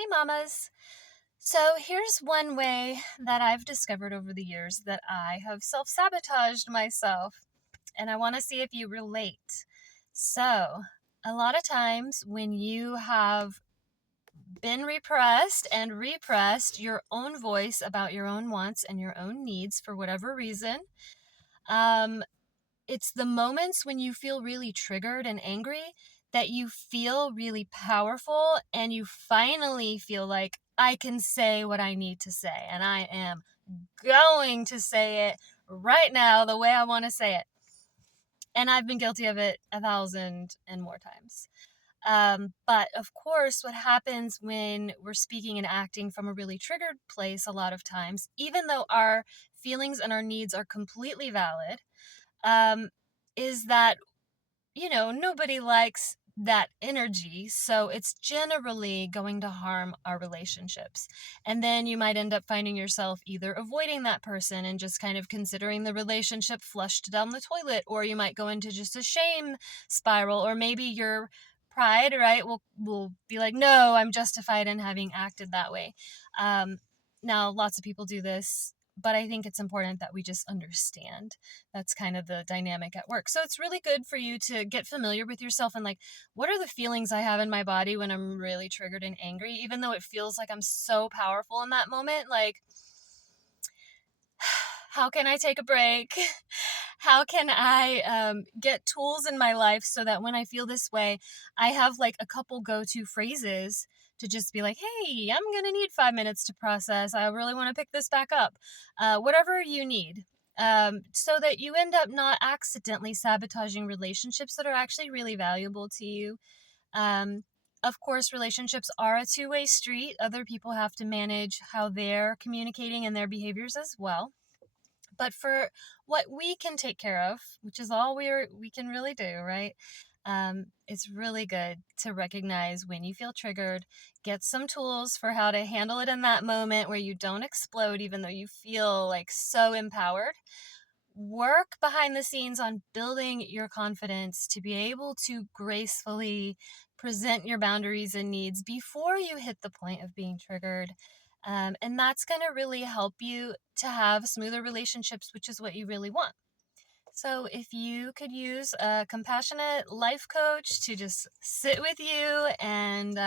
Hey, mamas. So, here's one way that I've discovered over the years that I have self sabotaged myself, and I want to see if you relate. So, a lot of times when you have been repressed and repressed your own voice about your own wants and your own needs for whatever reason, um, it's the moments when you feel really triggered and angry that you feel really powerful and you finally feel like I can say what I need to say and I am going to say it right now the way I want to say it. And I've been guilty of it 1,000 and more times. But of course, what happens when we're speaking and acting from a really triggered place a lot of times, even though our feelings and our needs are completely valid, um, is that, nobody likes that energy. So it's generally going to harm our relationships. And then you might end up finding yourself either avoiding that person and just kind of considering the relationship flushed down the toilet, or you might go into just a shame spiral, or maybe your pride, right, will be like, no, I'm justified in having acted that way. Um, Now, lots of people do this, but I think it's important that we just understand that's kind of the dynamic at work. So it's really good for you to get familiar with yourself and like, what are the feelings I have in my body when I'm really triggered and angry, even though it feels like I'm so powerful in that moment? Like, how can I take a break? How can I get tools in my life so that when I feel this way, I have like a couple go to phrases to just be like, hey, I'm going to need 5 minutes to process. I really want to pick this back up. Whatever you need. So that you end up not accidentally sabotaging relationships that are actually really valuable to you. Um, of course, relationships are a two-way street. Other people have to manage how they're communicating and their behaviors as well. But for what we can take care of, which is all we can really do, right? It's really good to recognize when you feel triggered, get some tools for how to handle it in that moment where you don't explode, even though you feel like so empowered. Work behind the scenes on building your confidence to be able to gracefully present your boundaries and needs before you hit the point of being triggered. And that's going to really help you to have smoother relationships, which is what you really want. So, if you could use a compassionate life coach to just sit with you and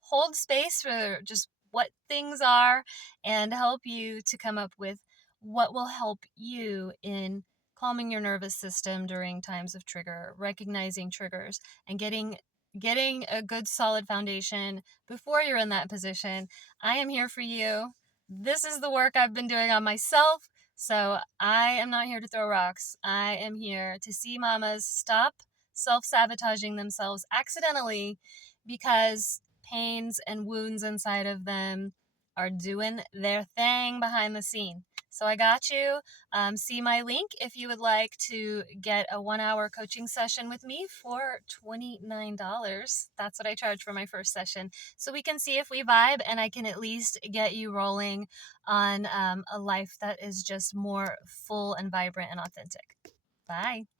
hold space for just what things are and help you to come up with what will help you in calming your nervous system during times of trigger, recognizing triggers, and getting a good solid foundation before you're in that position, I am here for you. This is the work I've been doing on myself. So I am not here to throw rocks. I am here to see mamas stop self-sabotaging themselves accidentally because pains and wounds inside of them are doing their thing behind the scene. So I got you. See my link if you would like to get a 1 hour coaching session with me for $29. That's what I charge for my first session. So we can see if we vibe and I can at least get you rolling on a life that is just more full and vibrant and authentic. Bye.